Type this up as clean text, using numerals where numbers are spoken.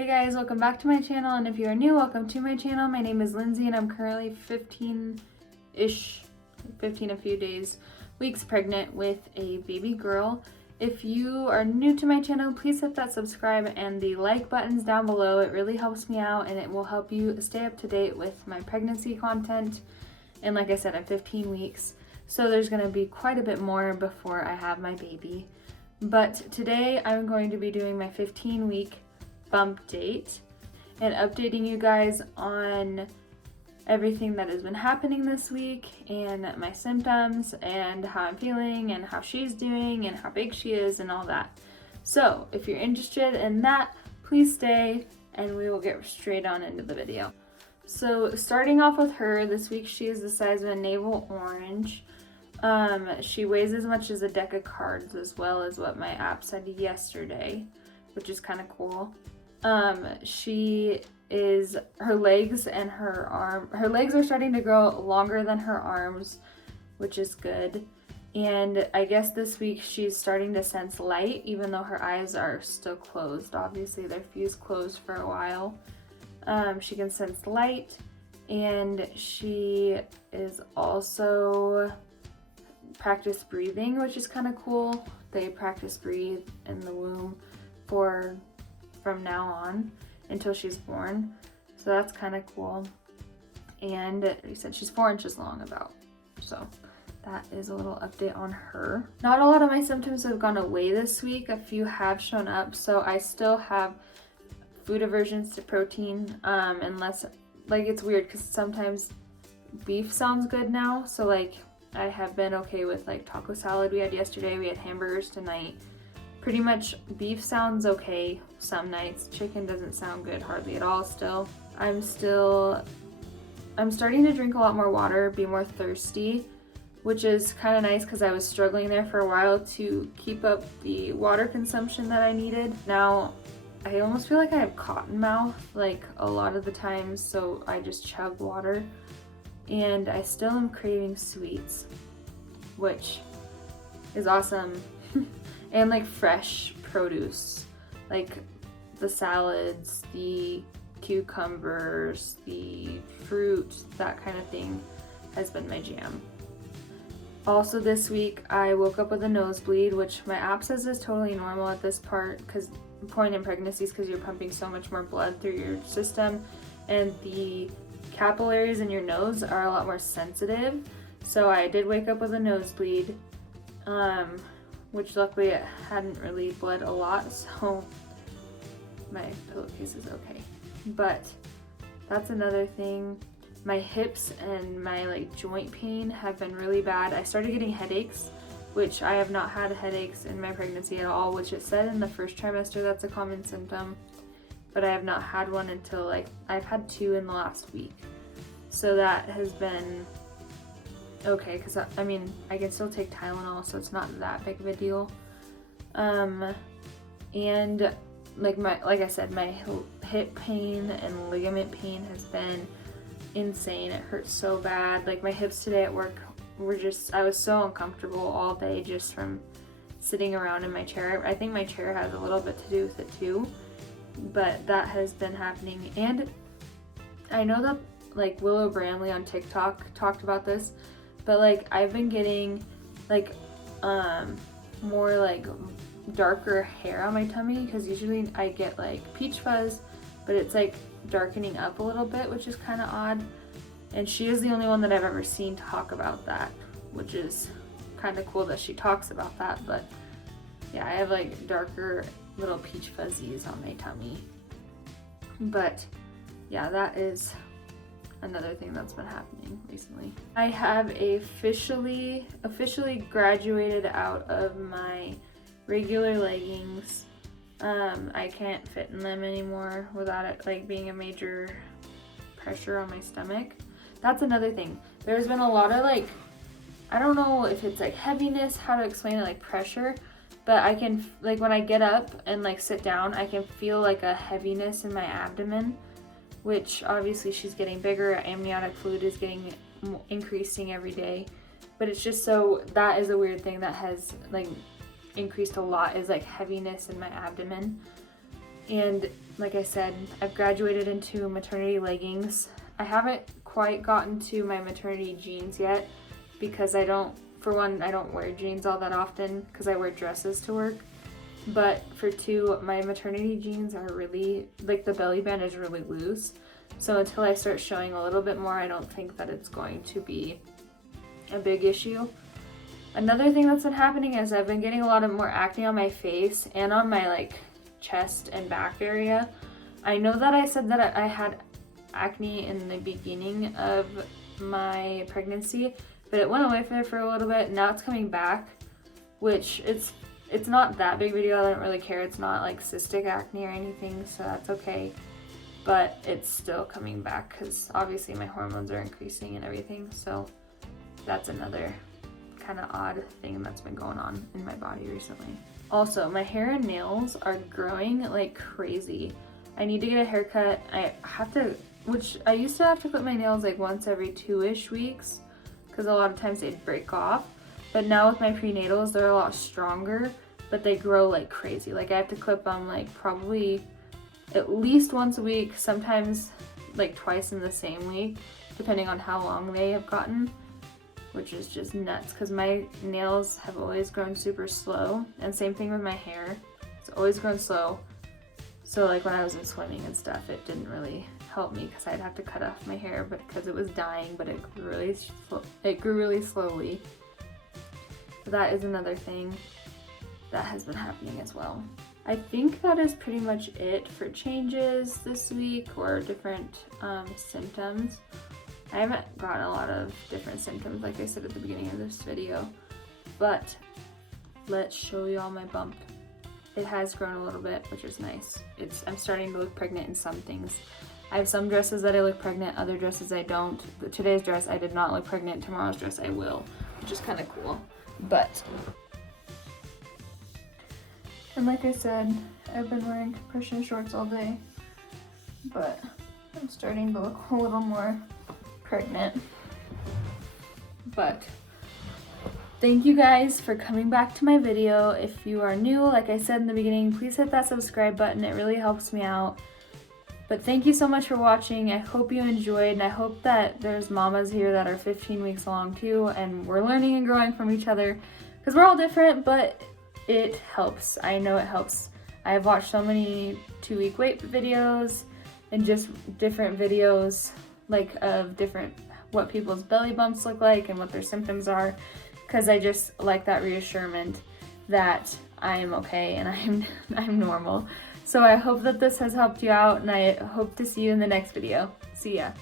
Hey guys, welcome back to my channel, and if you are new, welcome to my channel. My name is Lindsay and I'm currently 15 a few days, weeks pregnant with a baby girl. If you are new to my channel, please hit that subscribe and the like buttons down below. It really helps me out and it will help you stay up to date with my pregnancy content. And like I said, I'm 15 weeks, so there's going to be quite a bit more before I have my baby. But today I'm going to be doing my 15-week bump date and updating you guys on everything that has been happening this week and my symptoms and how I'm feeling and how she's doing and how big she is and all that. So if you're interested in that, please stay and we will get straight on into the video. So starting off with her, this week she is the size of a navel orange. She weighs as much as a deck of cards, as well as what my app said yesterday, which is kind of cool. Her legs and her legs are starting to grow longer than her arms, which is good. And I guess this week she's starting to sense light, even though her eyes are still closed. Obviously they're fused closed for a while. She can sense light, and she is also practice breathing, which is kind of cool. They practice breathe in the womb from now on until she's born, so that's kind of cool. And you said she's 4 inches long about, so that is a little update on her. Not a lot of my symptoms have gone away this week. A few have shown up, so I still have food aversions to protein, unless, like, it's weird because sometimes beef sounds good now, so like I have been okay with like taco salad we had yesterday, we had hamburgers tonight. Pretty much beef sounds okay some nights. Chicken doesn't sound good hardly at all still. I'm starting to drink a lot more water, be more thirsty, which is kind of nice because I was struggling there for a while to keep up the water consumption that I needed. Now I almost feel like I have cotton mouth like a lot of the times, so I just chug water. And I still am craving sweets, which is awesome. And like fresh produce, like the salads, the cucumbers, the fruit, that kind of thing has been my jam. Also this week I woke up with a nosebleed, which my app says is totally normal at this point in pregnancies because you're pumping so much more blood through your system, and the capillaries in your nose are a lot more sensitive. So I did wake up with a nosebleed, which luckily it hadn't really bled a lot, so my pillowcase is okay. But that's another thing. My hips and my like joint pain have been really bad. I started getting headaches, which I have not had headaches in my pregnancy at all, which it said in the first trimester that's a common symptom. But I have not had one until like, I've had 2 in the last week. So that has been okay, because I mean, I can still take Tylenol, so it's not that big of a deal. And like I said, my hip pain and ligament pain has been insane. It hurts so bad. Like my hips today at work I was so uncomfortable all day just from sitting around in my chair. I think my chair has a little bit to do with it too. But that has been happening. And I know that like Willow Bramley on TikTok talked about this, but like I've been getting like more like darker hair on my tummy, because usually I get like peach fuzz, but it's like darkening up a little bit, which is kind of odd. And she is the only one that I've ever seen talk about that, which is kind of cool that she talks about that. But yeah, I have like darker little peach fuzzies on my tummy. But yeah, that is another thing that's been happening recently. I have officially graduated out of my regular leggings. I can't fit in them anymore without it like being a major pressure on my stomach. That's another thing. There's been a lot of like, I don't know if it's like heaviness, how to explain it, like pressure, but I can, like when I get up and like sit down, I can feel like a heaviness in my abdomen, which obviously she's getting bigger. Amniotic fluid is increasing every day, but it's just, so that is a weird thing that has like increased a lot, is like heaviness in my abdomen. And like I said, I've graduated into maternity leggings. I haven't quite gotten to my maternity jeans yet because for one, I don't wear jeans all that often because I wear dresses to work. But for two, my maternity jeans are really, like the belly band is really loose. So until I start showing a little bit more, I don't think that it's going to be a big issue. Another thing that's been happening is I've been getting a lot of more acne on my face and on my like chest and back area. I know that I said that I had acne in the beginning of my pregnancy, but it went away for a little bit. Now it's coming back, which it's not that big of a deal. I don't really care. It's not like cystic acne or anything, so that's okay. But it's still coming back because obviously my hormones are increasing and everything. So that's another kind of odd thing that's been going on in my body recently. Also, my hair and nails are growing like crazy. I need to get a haircut. Which I used to have to clip my nails like once every 2-ish weeks because a lot of times they'd break off. But now with my prenatals, they're a lot stronger, but they grow like crazy. Like I have to clip them like probably at least once a week, sometimes like twice in the same week, depending on how long they have gotten, which is just nuts because my nails have always grown super slow, and same thing with my hair. It's always grown slow. So like when I was in swimming and stuff, it didn't really help me because I'd have to cut off my hair, but because it was dying, but it grew really slowly. So that is another thing that has been happening as well. I think that is pretty much it for changes this week or different symptoms. I haven't gotten a lot of different symptoms like I said at the beginning of this video, but let's show you all my bump. It has grown a little bit, which is nice. I'm starting to look pregnant in some things. I have some dresses that I look pregnant, other dresses I don't. Today's dress I did not look pregnant, tomorrow's dress I will, which is kind of cool. And like I said, I've been wearing compression shorts all day, but I'm starting to look a little more pregnant. But thank you guys for coming back to my video. If you are new, like I said in the beginning, please hit that subscribe button. It really helps me out. But thank you so much for watching. I hope you enjoyed, and I hope that there's mamas here that are 15 weeks along too, and we're learning and growing from each other because we're all different, but it helps. I know it helps. I have watched so many 2-week wait videos and just different videos like of different what people's belly bumps look like and what their symptoms are, because I just like that reassurance that I am okay and I'm normal. So I hope that this has helped you out, and I hope to see you in the next video. See ya.